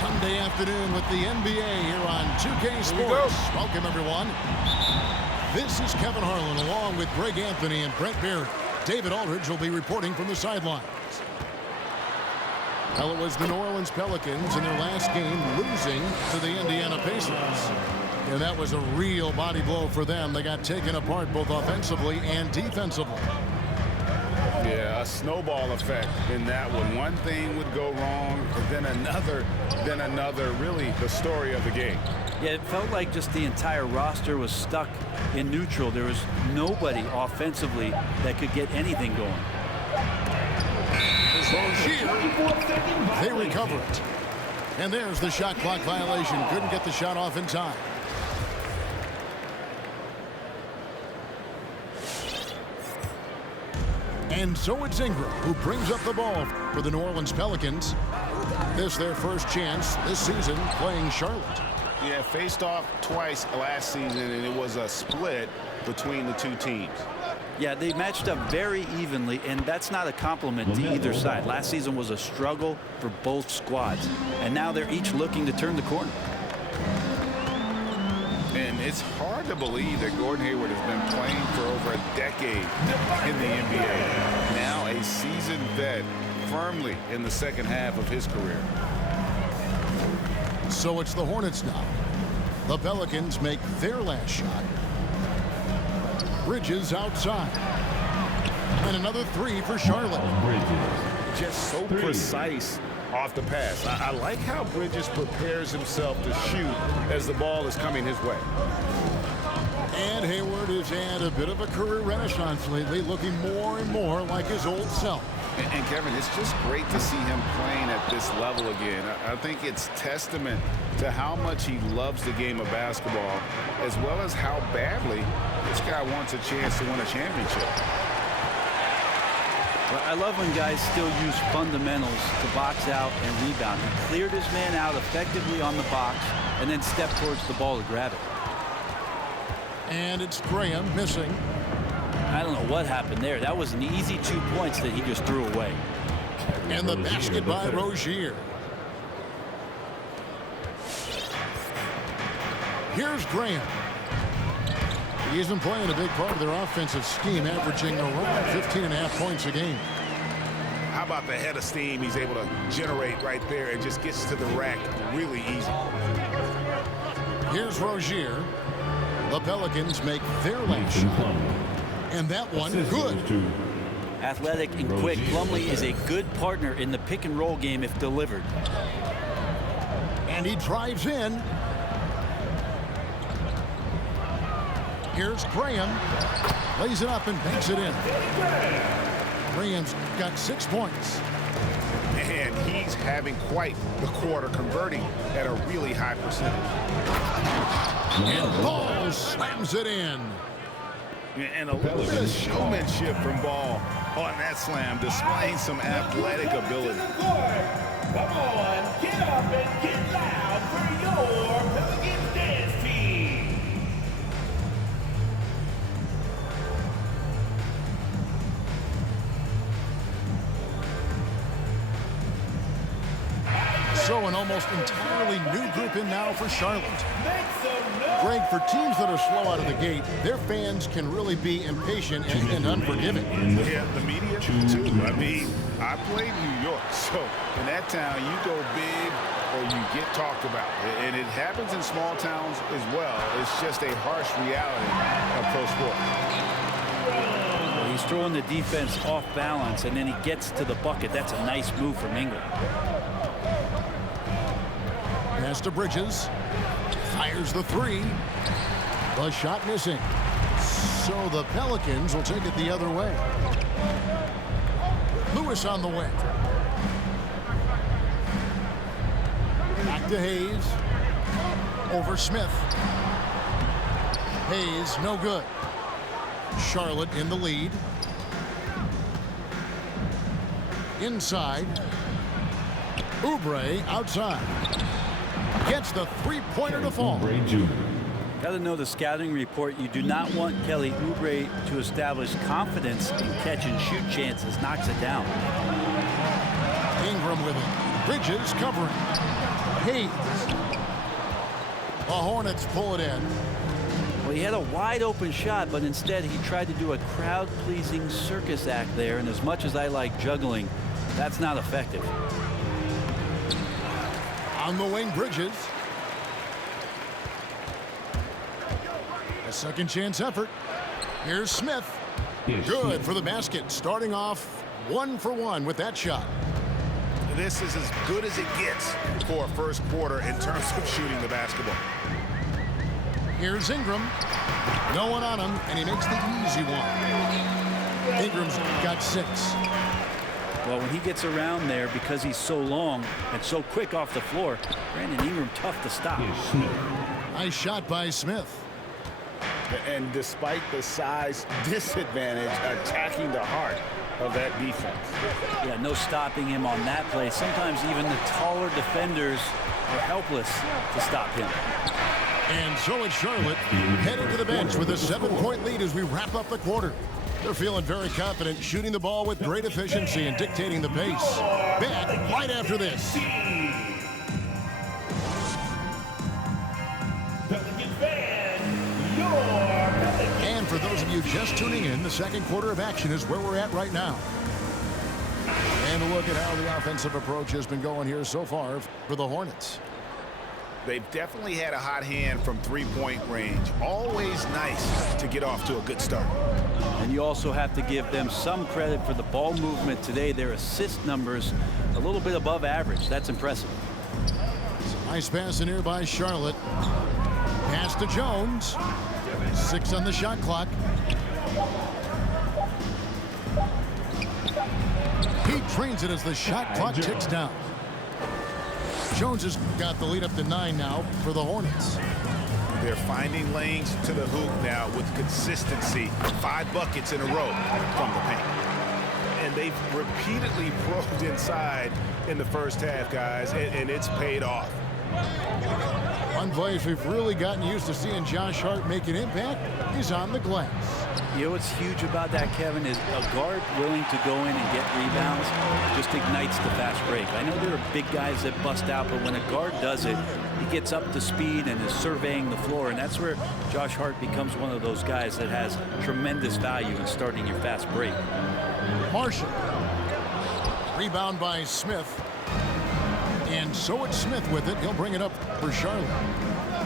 Sunday afternoon with the NBA here on 2K Sports. Welcome, everyone. This is Kevin Harlan along with Greg Anthony and Brent Barry. David Aldridge will be reporting from the sidelines. Well, it was the New Orleans Pelicans in their last game losing to the Indiana Pacers. And that was a real body blow for them. They got taken apart both offensively and defensively. Yeah, a snowball effect in that one. One thing would go wrong, then another, then another. Really the story of the game. Yeah, it felt like just the entire roster was stuck in neutral. There was nobody offensively that could get anything going. They recover it. And there's the shot clock violation. Couldn't get the shot off in time. And so it's Ingram who brings up the ball for the New Orleans Pelicans. This their first chance this season playing Charlotte. Yeah, faced off twice last season, and it was a split between the two teams. Yeah, they matched up very evenly, and that's not a compliment to either side. Last season was a struggle for both squads, and now they're each looking to turn the corner. And it's hard to believe that Gordon Hayward has been playing for over a decade in the NBA. Now a seasoned vet firmly in the second half of his career. So it's the Hornets now. The Pelicans make their last shot. Bridges outside. And another three for Charlotte. Just so precise off the pass. I like how Bridges prepares himself to shoot as the ball is coming his way. And Hayward has had a bit of a career renaissance lately, looking more and more like his old self. And Kevin, it's just great to see him playing at this level again. I think it's testament to how much he loves the game of basketball, as well as how badly this guy wants a chance to win a championship. Well, I love when guys still use fundamentals to box out and rebound. He cleared his man out effectively on the box and then stepped towards the ball to grab it. And it's Graham missing. I don't know what happened there. That was an easy 2 points that he just threw away. And the basket by Rozier. Here's Graham. He isn't playing a big part of their offensive scheme, averaging around 15.5 points a game. How about the head of steam he's able to generate right there and just gets to the rack really easy. Here's Rozier. The Pelicans make their last shot. And that one, good. Athletic and quick, Plumlee is a good partner in the pick and roll game if delivered. And he drives in. Here's Graham. Lays it up and banks it in. Graham's got 6 points. And he's having quite the quarter, converting at a really high percentage. And Ball slams it in. And a little bit of showmanship from Ball on that slam, displaying some athletic ability. Come on, get up and get loud for your Pelicans dance team. So an almost entirely new group in now for Charlotte. Greg, for teams that are slow out of the gate, their fans can really be impatient and unforgiving. Yeah, the media too. I mean, I played New York, so in that town you go big or you get talked about. And it happens in small towns as well. It's just a harsh reality of pro sport. He's throwing the defense off balance, and then he gets to the bucket. That's a nice move from Ingram. Pass to Bridges. Fires the three. The shot missing. So the Pelicans will take it the other way. Lewis on the wing. Back to Hayes. Over Smith. Hayes, no good. Charlotte in the lead. Inside. Oubre outside. Gets the three-pointer to fall. Got to know the scouting report. You do not want Kelly Oubre to establish confidence in catch and shoot chances. Knocks it down. Ingram with it. Bridges covering. Hayes. The Hornets pull it in. Well, he had a wide open shot, but instead he tried to do a crowd-pleasing circus act there. And as much as I like juggling, that's not effective. On the wing, Bridges. A second chance effort. Here's Smith. Good for the basket. Starting off 1 for 1 with that shot. This is as good as it gets for a first quarter in terms of shooting the basketball. Here's Ingram. No one on him, and he makes the easy one. Ingram's got 6. Well, when he gets around there, because he's so long and so quick off the floor, Brandon Ingram tough to stop. Nice shot by Smith. And despite the size disadvantage, attacking the heart of that defense. Yeah, no stopping him on that play. Sometimes even the taller defenders are helpless to stop him. And so it's Charlotte heading to the bench with a 7-point lead as we wrap up the quarter. They're feeling very confident, shooting the ball with great efficiency and dictating the pace. Back right after this. And for those of you just tuning in, the second quarter of action is where we're at right now. And a look at how the offensive approach has been going here so far for the Hornets. They've definitely had a hot hand from three-point range. Always nice to get off to a good start. And you also have to give them some credit for the ball movement today. Their assist numbers a little bit above average. That's impressive. Nice pass in here by Charlotte. Pass to Jones. 6 on the shot clock. He trains it as the shot clock ticks down. Jones has got the lead up to 9 now for the Hornets. They're finding lanes to the hoop now with consistency. 5 buckets in a row from the paint. And they've repeatedly probed inside in the first half, guys, and it's paid off. One place we've really gotten used to seeing Josh Hart make an impact is on the glass. You know what's huge about that, Kevin, is a guard willing to go in and get rebounds just ignites the fast break. I know there are big guys that bust out, but when a guard does it, he gets up to speed and is surveying the floor, and that's where Josh Hart becomes one of those guys that has tremendous value in starting your fast break. Marshall. Rebound by Smith. And so it's Smith with it. He'll bring it up for Charlotte.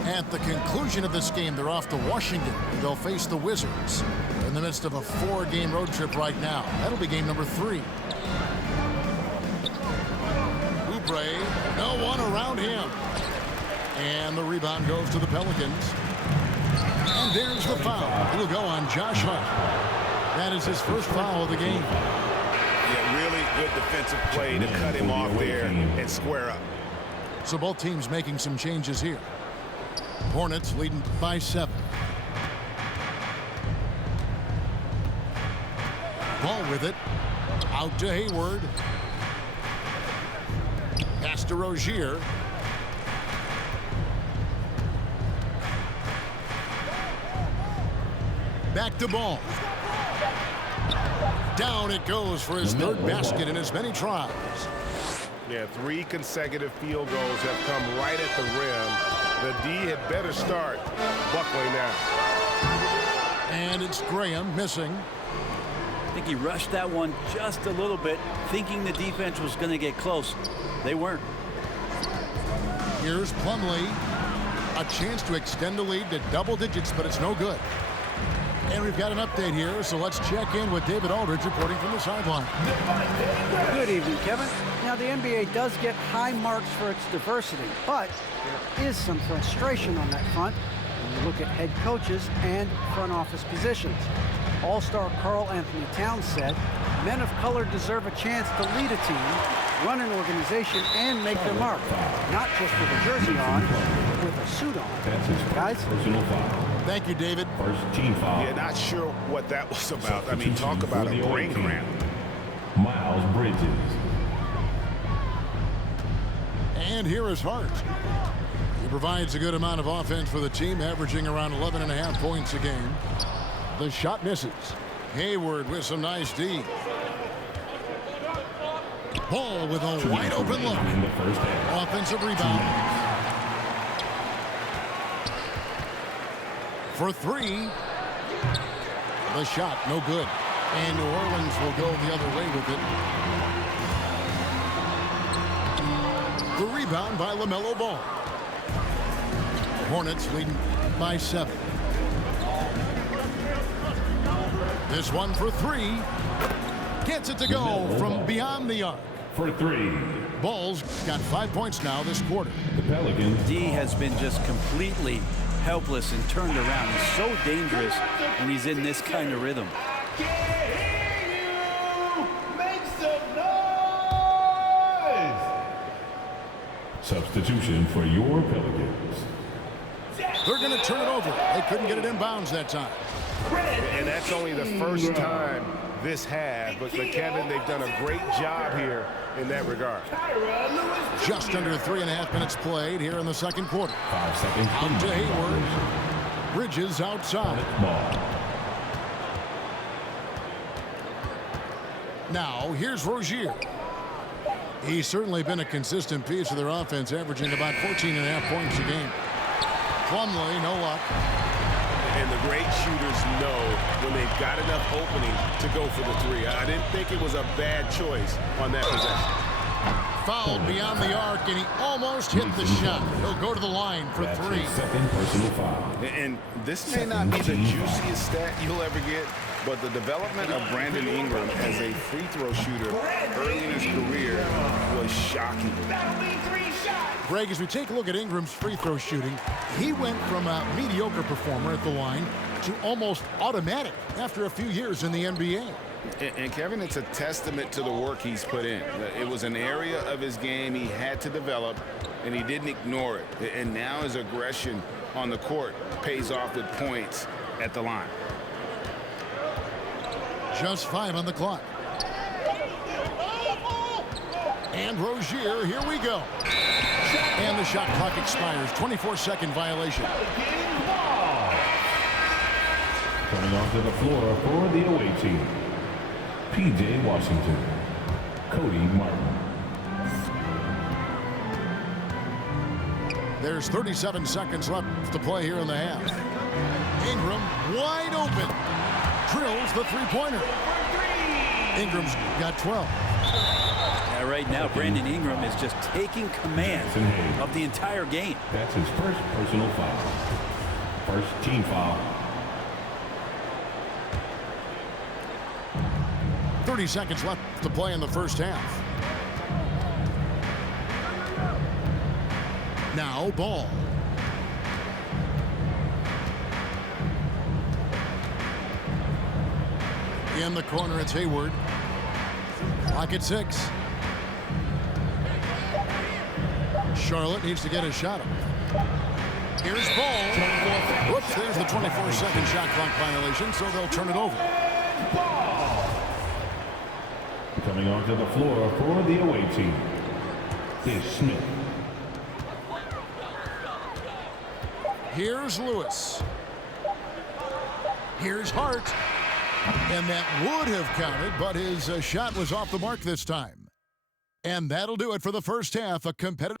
At the conclusion of this game, they're off to Washington. They'll face the Wizards in the midst of a 4-game road trip right now. That'll be game number 3. Oubre, no one around him. And the rebound goes to the Pelicans. And there's the foul. It'll go on Josh Hart. That is his first foul of the game. Yeah, really good defensive play to cut him off there and square up. So both teams making some changes here. Hornets leading by 7. Ball with it. Out to Hayward. Pass to Rozier. Back to Ball. Down it goes for his 3rd basket in as many tries. Yeah, 3 consecutive field goals have come right at the rim. The D had better start buckling now. And it's Graham missing. I think he rushed that one just a little bit, thinking the defense was going to get close. They weren't. Here's Plumlee. A chance to extend the lead to double digits, but it's no good. And we've got an update here, so let's check in with David Aldridge reporting from the sideline. Good evening, Kevin. Now, the NBA does get high marks for its diversity, but there is some frustration on that front when you look at head coaches and front office positions. All-star Karl Anthony Towns said, men of color deserve a chance to lead a team, run an organization, and make their mark. Not just with a jersey on, but with a suit on. Guys? Thank you, David. First team foul. Yeah, not sure what that was about. I mean, talk about a brain cramp. Miles Bridges. And here is Hart. He provides a good amount of offense for the team, averaging around 11.5 points a game. The shot misses. Hayward with some nice D. Ball with a wide open look. In the first half. Offensive rebound. For three. The shot, no good. And New Orleans will go the other way with it. The rebound by LaMelo Ball. Hornets leading by 7. This one for three. Gets it to go from beyond the arc. For three. Ball's got 5 points now this quarter. The Pelicans. D has been just completely helpless and turned around. He's so dangerous when he's in this kind of rhythm. Substitution for your Pelicans. They're going to turn it over. They couldn't get it in bounds that time. And that's only the first time this half. But Kevin, they've done a great job here in that regard. Just under 3.5 minutes played here in the second quarter. 5 seconds. Out to Hayward. Bridges outside. Ball. Now, here's Rozier. He's certainly been a consistent piece of their offense, averaging about 14.5 points a game. Plumlee, no luck. And the great shooters know when they've got enough opening to go for the three. I didn't think it was a bad choice on that possession. Fouled beyond the arc, and he almost hit the shot. He'll go to the line for That's three. his second personal foul. And this may not be the juiciest stat you'll ever get, but the development of Brandon Ingram as a free throw shooter early in his career was shocking. Greg, as we take a look at Ingram's free throw shooting, he went from a mediocre performer at the line to almost automatic after a few years in the NBA. And Kevin, it's a testament to the work he's put in. It was an area of his game he had to develop, and he didn't ignore it. And now his aggression on the court pays off with points at the line. Just 5 on the clock. And Rozier, here we go. And the shot clock expires. 24-second violation. Coming onto the floor for the away team. P.J. Washington. Cody Martin. There's 37 seconds left to play here in the half. Ingram wide open. Drills the three-pointer. Ingram's got 12. Right now, Brandon Ingram is just taking command of the entire game. That's his first personal foul. First team foul. 30 seconds left to play in the first half. Now Ball. In the corner, it's Hayward. Clock at 6. Charlotte needs to get a shot up. Here's Ball. Whoops, there's the 24-second shot clock violation, so they'll turn it over. Coming onto the floor for the away team is Smith. Here's Lewis. Here's Hart. And that would have counted, but his shot was off the mark this time. And that'll do it for the first half. A competitive.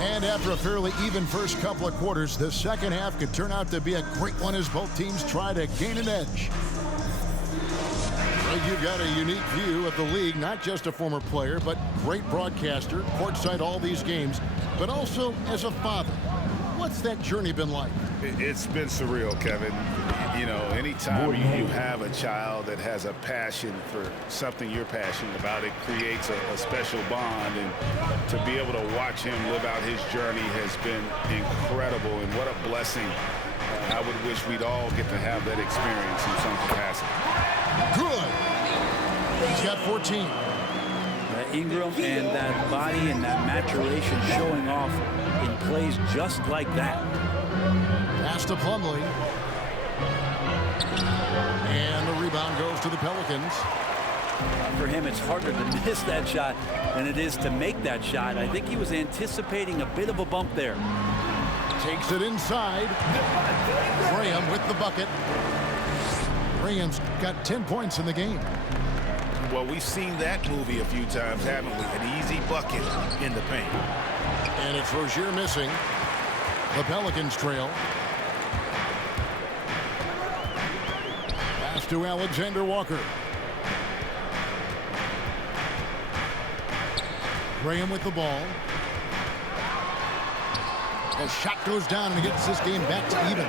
And after a fairly even first couple of quarters, the second half could turn out to be a great one as both teams try to gain an edge. Well, you've got a unique view of the league, not just a former player, but great broadcaster, courtside all these games, but also as a father. What's that journey been like? It's been surreal, Kevin. You know, anytime you have a child that has a passion for something you're passionate about, it creates a special bond. And to be able to watch him live out his journey has been incredible. And what a blessing. I would wish we'd all get to have that experience in some capacity. Good. He's got 14. Ingram and that body and that maturation showing off in plays just like that. Pass to Plumlee. And the rebound goes to the Pelicans. For him, it's harder to miss that shot than it is to make that shot. I think he was anticipating a bit of a bump there. Takes it inside. Graham with the bucket. Graham's got 10 points in the game. Well, we've seen that movie a few times, haven't we? An easy bucket in the paint. And it's Rozier missing. The Pelicans trail. Pass to Alexander Walker. Graham with the ball. The shot goes down and gets this game back to even.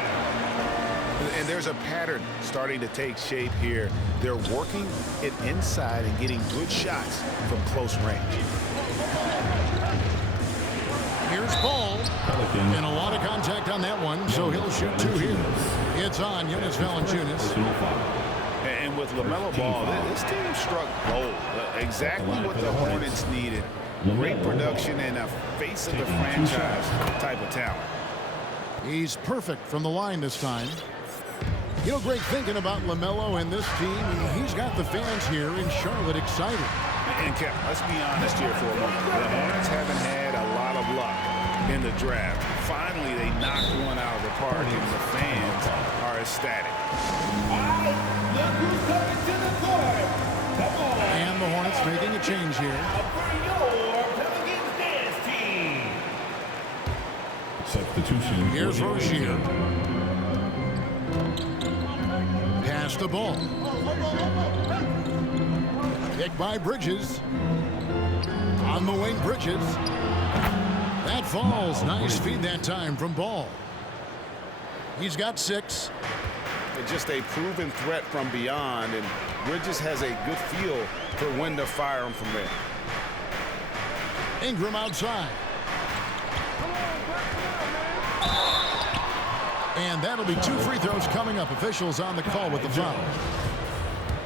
And there's a pattern starting to take shape here. They're working it inside and getting good shots from close range. Here's Ball. And a lot of contact on that one, so he'll shoot 2 here. It's on Jonas Valanciunas. And with LaMelo Ball, this team struck gold. Exactly what the Hornets needed. Great production and a face of the franchise type of talent. He's perfect from the line this time. You know, Greg, thinking about LaMelo and this team, he's got the fans here in Charlotte excited. And Kevin, let's be honest here for a moment. The Hornets haven't had a lot of luck in the draft. Finally, they knocked one out of the park, and the fans are ecstatic. Look who's coming to the court. Come on. And the Hornets making a change here. For your Pelicans dance team. Substitution. Here's Rozier. Pass the ball. Picked by Bridges. On the wing, Bridges. That falls. Nice feed that time from Ball. He's got 6. Just a proven threat from beyond, and Bridges has a good feel for when to fire him from there. Ingram outside. And that'll be 2 free throws coming up. Officials on the call with the foul.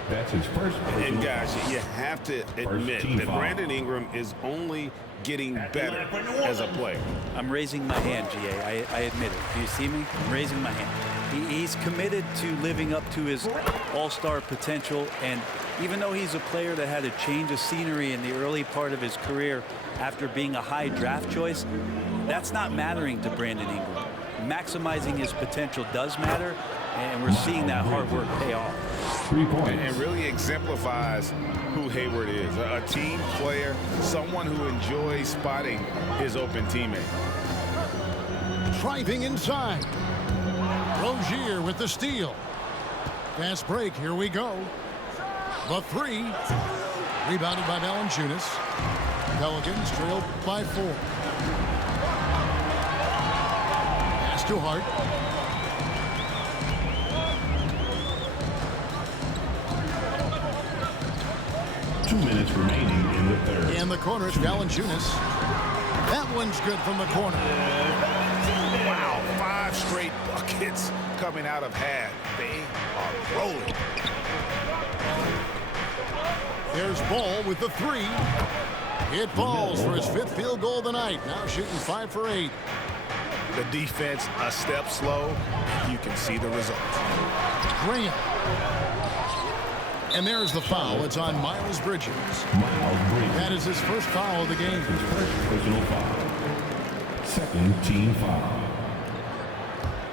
That's his first. And guys, you have to admit that Brandon Ingram is only getting better as a player. I'm raising my hand, GA. I admit it. Do you see me? I'm raising my hand. He's committed to living up to his all-star potential, and even though he's a player that had a change of scenery in the early part of his career after being a high draft choice, that's not mattering to Brandon Ingram. Maximizing his potential does matter, and we're seeing that hard work pay off. 3 points. And really exemplifies who Hayward is. A team player, someone who enjoys spotting his open teammate. Driving inside. Rozier with the steal. Fast break. Here we go. The 3. Rebounded by Valanciunas. Pelicans trail by 4. Pass to Hart. Minutes remaining in the third. In the corner, it's Valanciunas. That one's good from the corner. Wow, 5 straight buckets coming out of half. They are rolling. There's Ball with the 3. It falls for his 5th field goal of the night. Now shooting 5 for 8. The defense a step slow. You can see the result. Graham. And there's the foul. It's on Miles Bridges. That is his first foul of the game. His first personal foul. Second team foul.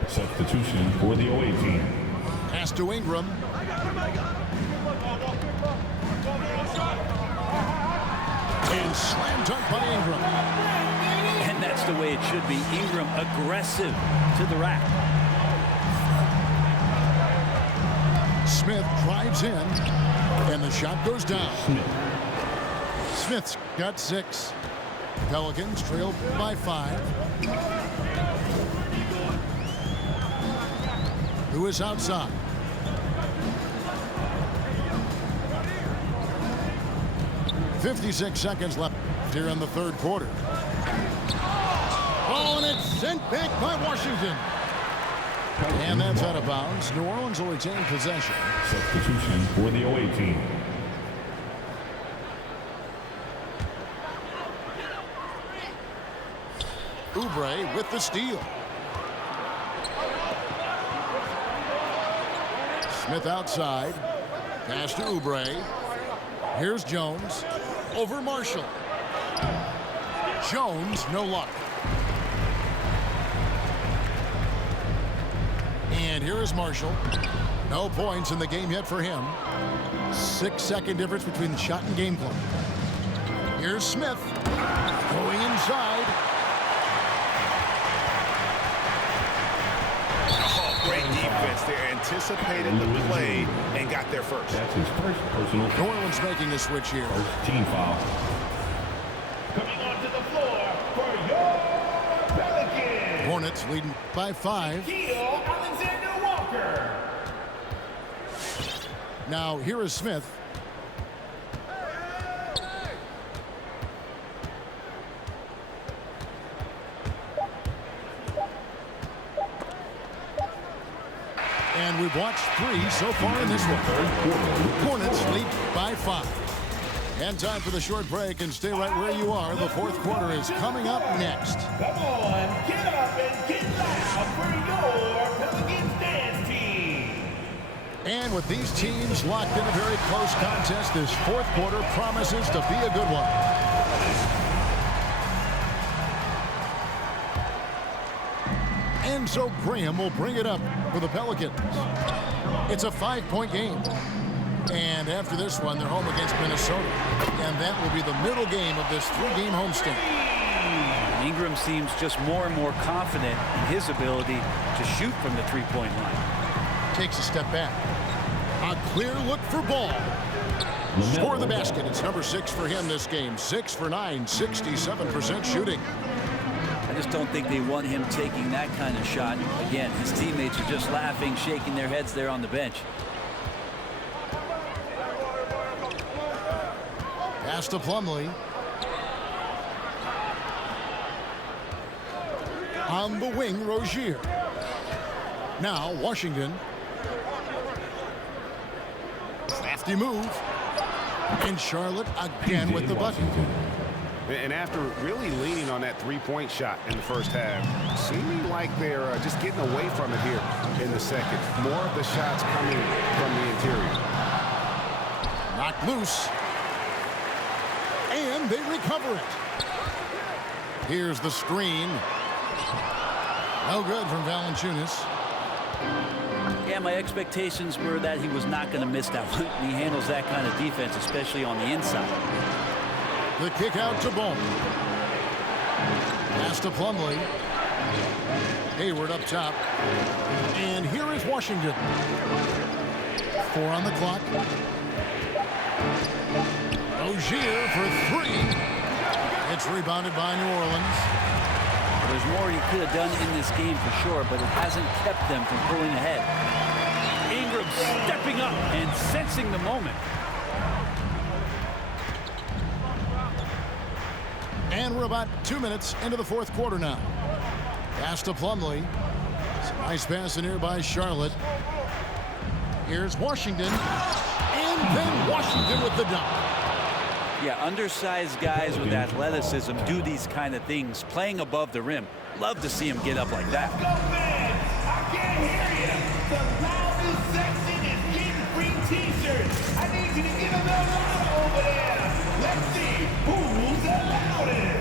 Substitution for the away team. Pass to Ingram. And slam dunk by Ingram. And that's the way it should be. Ingram aggressive to the rack. Smith drives in, and the shot goes down. Smith's got 6. Pelicans trail by 5. Who is outside? .56 seconds left here in the third quarter. Oh, and it's sent back by Washington. And that's out of bounds. New Orleans will retain possession. Substitution for the away team. Oubre with the steal. Smith outside. Pass to Oubre. Here's Jones. Over Marshall. Jones, no luck. And here is Marshall. No points in the game yet for him. 6-second difference between the shot and game clock. Here's Smith going inside. Oh, great defense there. Anticipated the play and got there first. That's his first personal New Orleans making a switch here. first team foul. Coming onto the floor for your Pelicans. Hornets leading by 5. Keel Alexander Walker. Now here is Smith. And we've watched 3 so far in this one. Hornets lead by 5. And time for the short break, and stay right where you are. The fourth quarter is coming up next. Come on, get up and get loud for your Pelicans dance team. And with these teams locked in a very close contest, this fourth quarter promises to be a good one. And so Graham will bring it up for the Pelicans. It's a 5-point game. And after this one, they're home against Minnesota. And that will be the middle game of this 3-game homestand. Ingram seems just more and more confident in his ability to shoot from the three-point line. Takes a step back. A clear look for Ball. Score the basket. It's number 6 for him this game. 6 for 9, 67% shooting. I just don't think they want him taking that kind of shot. Again, his teammates are just laughing, shaking their heads there on the bench. Pass to Plumlee. On the wing, Rozier. Now Washington. Crafty move. And Charlotte again with the bucket. And after really leaning on that three-point shot in the first half, seeming like they're just getting away from it here in the second. More of the shots coming from the interior. Knocked loose. And they recover it. Here's the screen. No good from Valanciunas. Yeah, my expectations were that he was not going to miss that one. He handles that kind of defense, especially on the inside. The kick out to Ball. Pass to Plumlee. Hayward up top. And here is Washington. 4 on the clock. Rozier for 3. It's rebounded by New Orleans. There's more he could have done in this game for sure, but it hasn't kept them from pulling ahead. Ingram stepping up and sensing the moment. And we're about 2 minutes into the fourth quarter now. Pass to Plumlee. It's a nice pass in here by Charlotte. Here's Washington. And then Washington with the dunk. Yeah, undersized guys with athleticism do these kind of things, playing above the rim. Love to see him get up like that. Go fans! I can't hear you. The loudest section is getting free t-shirts. I need you to give them a loud over there. Let's see who's the loudest.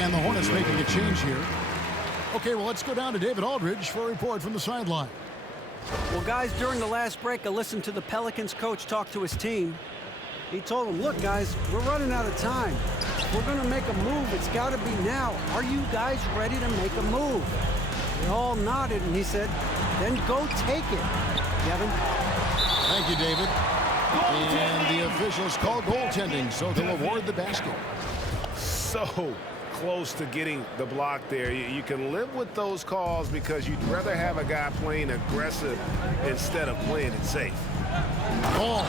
And the Hornets making a change here. Okay, well, let's go down to David Aldridge for a report from the sideline. Well, guys, during the last break, I listened to the Pelicans coach talk to his team. He told them, look, guys, we're running out of time. We're going to make a move. It's got to be now. Are you guys ready to make a move? They all nodded, and he said, then go take it. Kevin? Thank you, David. And the officials call goaltending, so they'll award the basket. So close to getting the block there. You can live with those calls because you'd rather have a guy playing aggressive instead of playing it safe. Ball.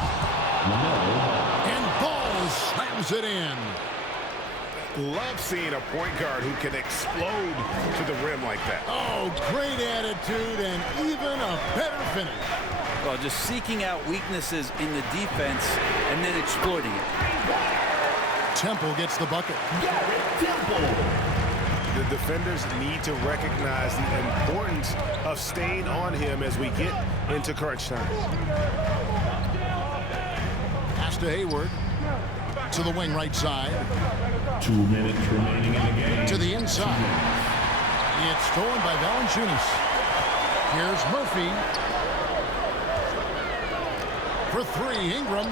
And Ball slams it in. Love seeing a point guard who can explode to the rim like that. Oh, great attitude and even a better finish. Well, just seeking out weaknesses in the defense and then exploiting it. Temple gets the bucket. Garrett Temple. The defenders need to recognize the importance of staying on him as we get into crunch time. Pass to Hayward. To the wing right side. 2 minutes remaining in the game. To the inside. It's stolen by Valanciunas. Here's Murphy. For three, Ingram.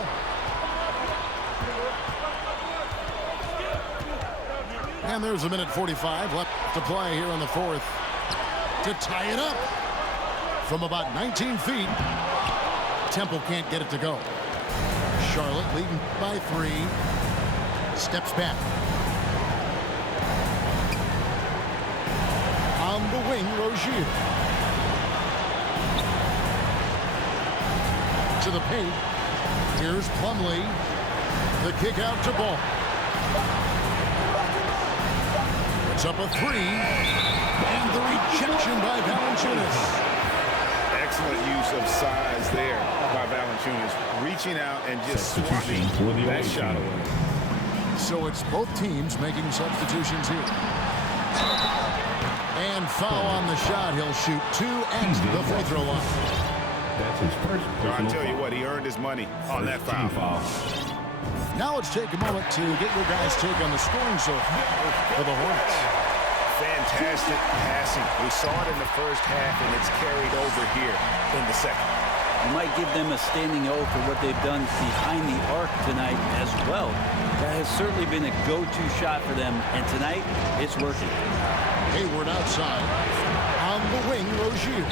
And there's a minute 45 left to play here in the fourth. To tie it up. From about 19 feet. Temple can't get it to go. Charlotte leading by 3. Steps back. On the wing, Rozier. To the paint. Here's Plumlee. The kick out to Ball. It's up a 3. And the rejection by Valanciunas. Excellent use of size there by Valanciunas. Reaching out and just swatting that shot away. So it's both teams making substitutions here. And foul on the shot. He'll shoot 2 at the free throw line. That's his first personal I'll tell you foul. what, he earned his money on that Team foul. Now let's take a moment to get your guys' take on the scoring so far for the Hornets. Fantastic passing. We saw it in the first half, and it's carried over here in the second. You might give them a standing O for what they've done behind the arc tonight as well. That has certainly been a go-to shot for them, and tonight it's working. Hayward outside. On the wing, Rozier.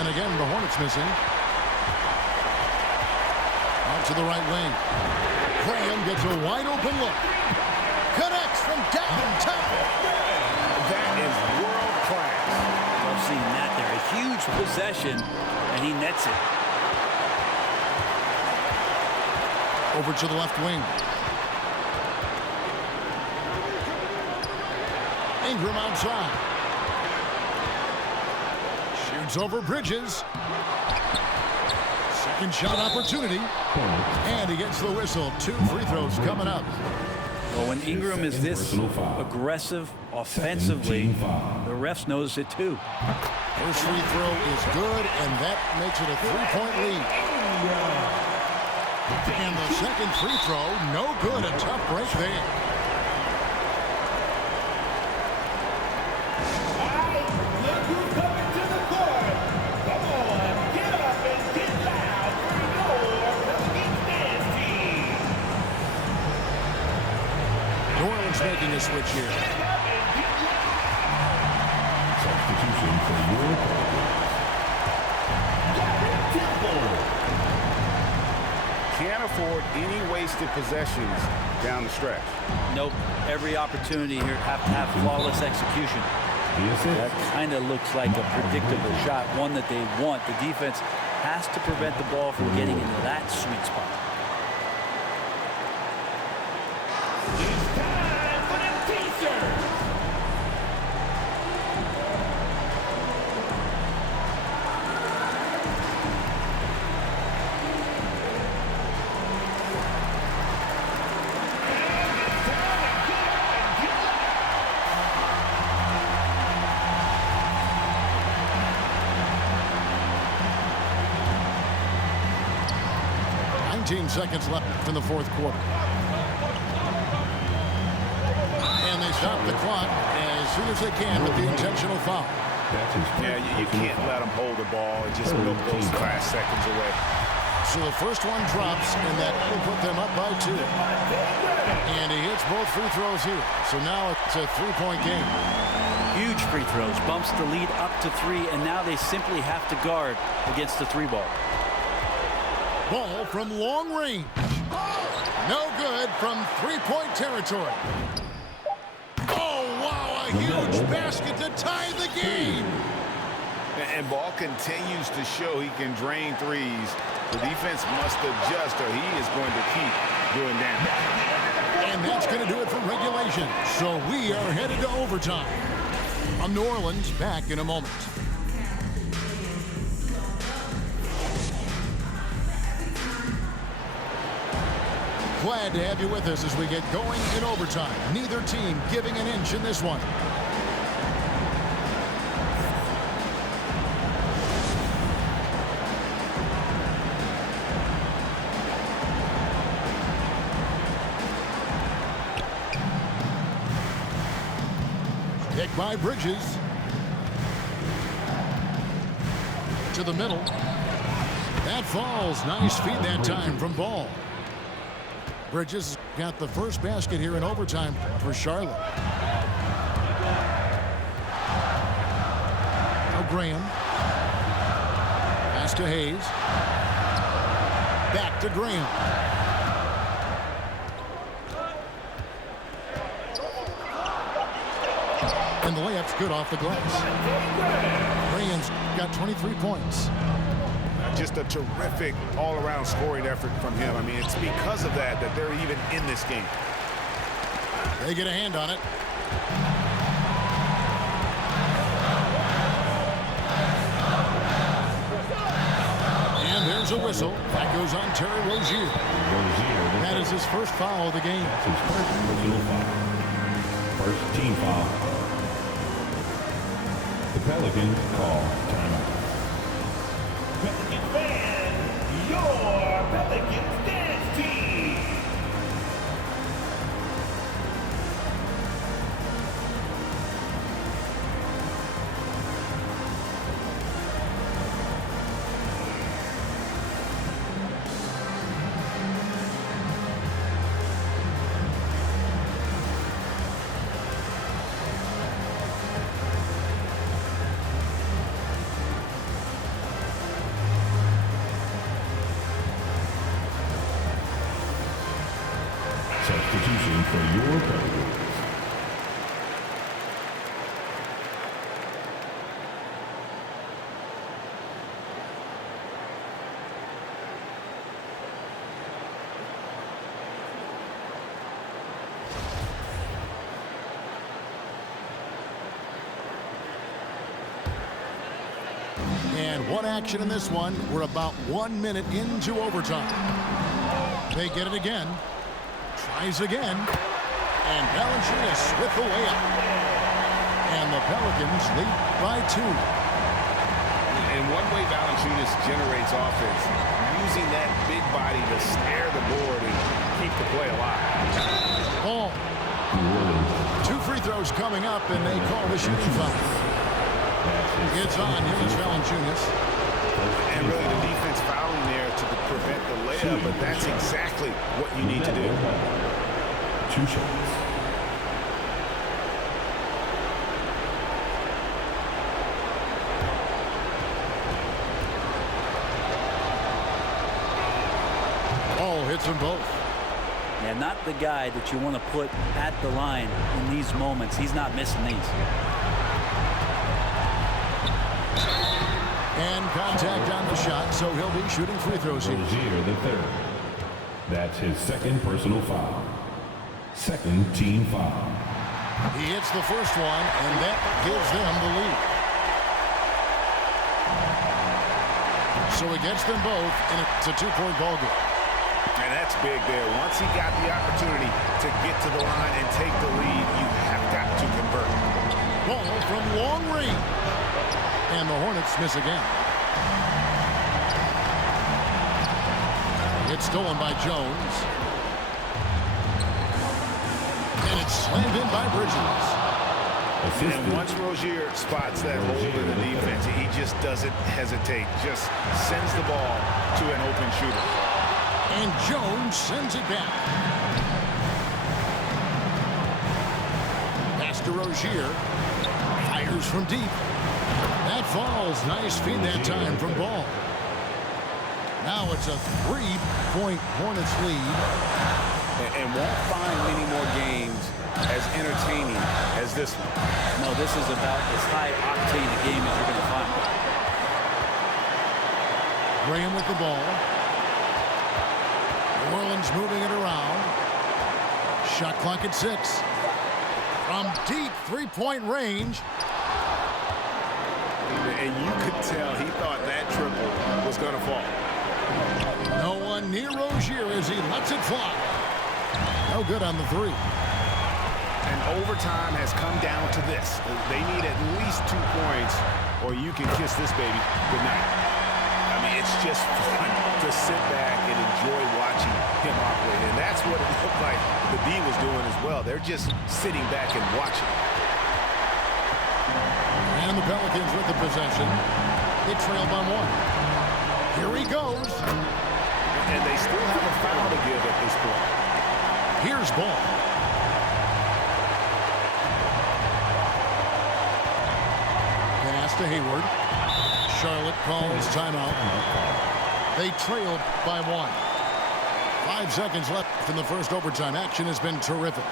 And again, the Hornets missing. Out to the right wing. Graham gets a wide open look. Connects from downtown. That is world class. I've seen that there. A huge possession, and he nets it. Over to the left wing. Ingram outside. Shoots over Bridges. Second shot opportunity. And he gets the whistle. 2 free throws coming up. Well, when Ingram is this aggressive offensively, the refs notice it too. First free throw is good, and that makes it a 3-point lead. And the second free throw, no good. A tough break there. All right, look who's coming to the court. Come on, get up and get loud for your Pelicans dance team. New Orleans making a switch here. Substitution for your Can't afford any wasted possessions down the stretch. Nope. Every opportunity here have to have flawless execution. That kind of looks like a predictable shot, one that they want. The defense has to prevent the ball from getting into that sweet spot. It's time for them t-shirts. Seconds left in the fourth quarter. And they stop the clock as soon as they can with the intentional foul. Yeah, you can't let them hold the ball and just milk those last seconds away. So the first one drops, and that will put them up by 2. And he hits both free throws here. So now it's a 3-point game. Huge free throws, bumps the lead up to 3, and now they simply have to guard against the 3-ball. Ball from long range. No good from 3-point territory. Oh, wow, a huge basket to tie the game. And Ball continues to show he can drain threes. The defense must adjust or he is going to keep doing damage. And that's going to do it for regulation. So we are headed to overtime. I'm New Orleans, back in a moment. Glad to have you with us as we get going in overtime. Neither team giving an inch in this one. Pick by Bridges. To the middle. That falls. Nice feed that time from Ball. Bridges got the first basket here in overtime for Charlotte. Now Graham. Pass to Hayes. Back to Graham. And the layup's good off the glass. Graham's got 23 points. Just a terrific all-around scoring effort from him. I mean, it's because of that they're even in this game. They get a hand on it. And there's a whistle. That goes on Terry Rozier. That is his first foul of the game. That's his first personal foul. First team foul. The Pelicans call timeout. Pelican fan, your Pelicans dance team. Substitution for your Pelicans. And what action in this one? We're about 1 minute into overtime. They get it again. Tries again. And Valanciunas with the layup. And the Pelicans lead by 2. And one way Valanciunas generates offense, using that big body to snare the board and keep the play alive. Ball. 2 free throws coming up, and they call the shooting foul. It's on. Here's Valanciunas. And really the defense fouling there to prevent the layup, but that's exactly what you need to do. 2 shots. Ball hits them both. Yeah, not the guy that you want to put at the line in these moments. He's not missing these. And contact on the shot, so he'll be shooting free throws here. Rozier the third. That's his second personal foul. Second team foul. He hits the first one, and that gives them the lead. So he gets them both, and it's a 2-point ball game. And that's big there. Once he got the opportunity to get to the line and take the lead, you have got to convert. Ball from long range. And the Hornets miss again. It's stolen by Jones. And it's slammed in by Bridges. And once Rozier spots that hole in the defense, he just doesn't hesitate. Just sends the ball to an open shooter. And Jones sends it back. Pass to Rozier. Fires from deep. That falls. Nice feed that time from Ball. Now it's a 3-point Hornets lead. And won't find many more games as entertaining as this one. No, this is about as high-octane a game as you're going to find. Graham with the ball. New Orleans moving it around. Shot clock at 6. From deep 3-point range. And you could tell he thought that triple was going to fall. No one near Rozier as he lets it fly. No good on the three. And overtime has come down to this. They need at least 2 points, or you can kiss this baby goodnight. I mean, it's just fun to sit back and enjoy watching him operate. And that's what it looked like the D was doing as well. They're just sitting back and watching. And the Pelicans with the possession. They trail by 1. Here he goes. And they still have a foul to give at this point. Here's Ball. Pass to Hayward. Charlotte calls timeout. They trailed by 1. 5 seconds left in the first overtime. Action has been terrific.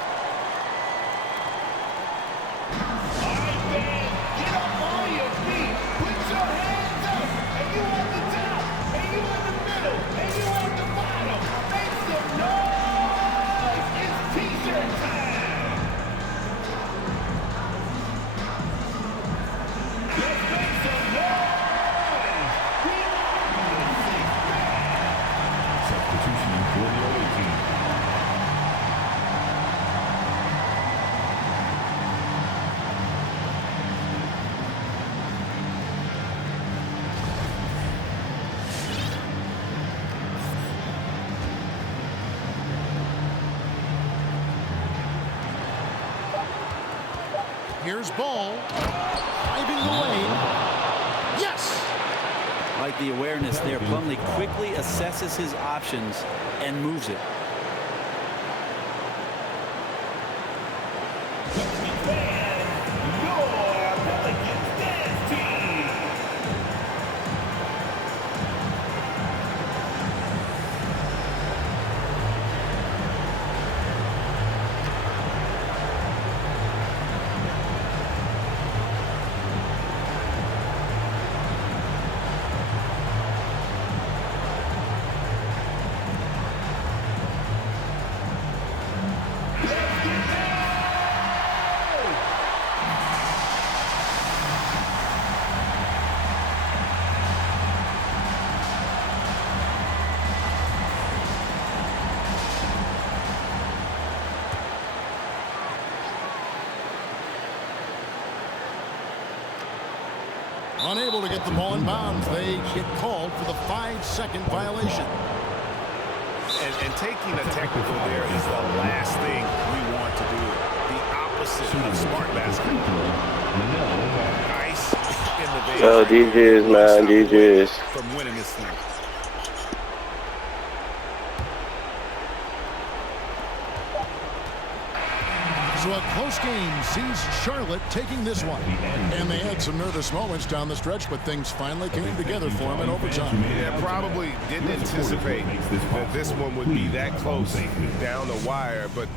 Here's Ball. Driving the lane. Yes! Like the awareness there, Plumlee quickly assesses his options and moves it. Unable to get the ball in bounds. They get called for the 5-second violation. And taking a technical there is the last thing we want to do. The opposite of smart basketball. Ice in the vein. Yo, DJs, man, DJs. From winning this thing. So a close game sees Charlotte taking this one. And they had some nervous moments down the stretch, but things finally came together for them in overtime. Yeah, probably didn't anticipate that this one would be that close down the wire, but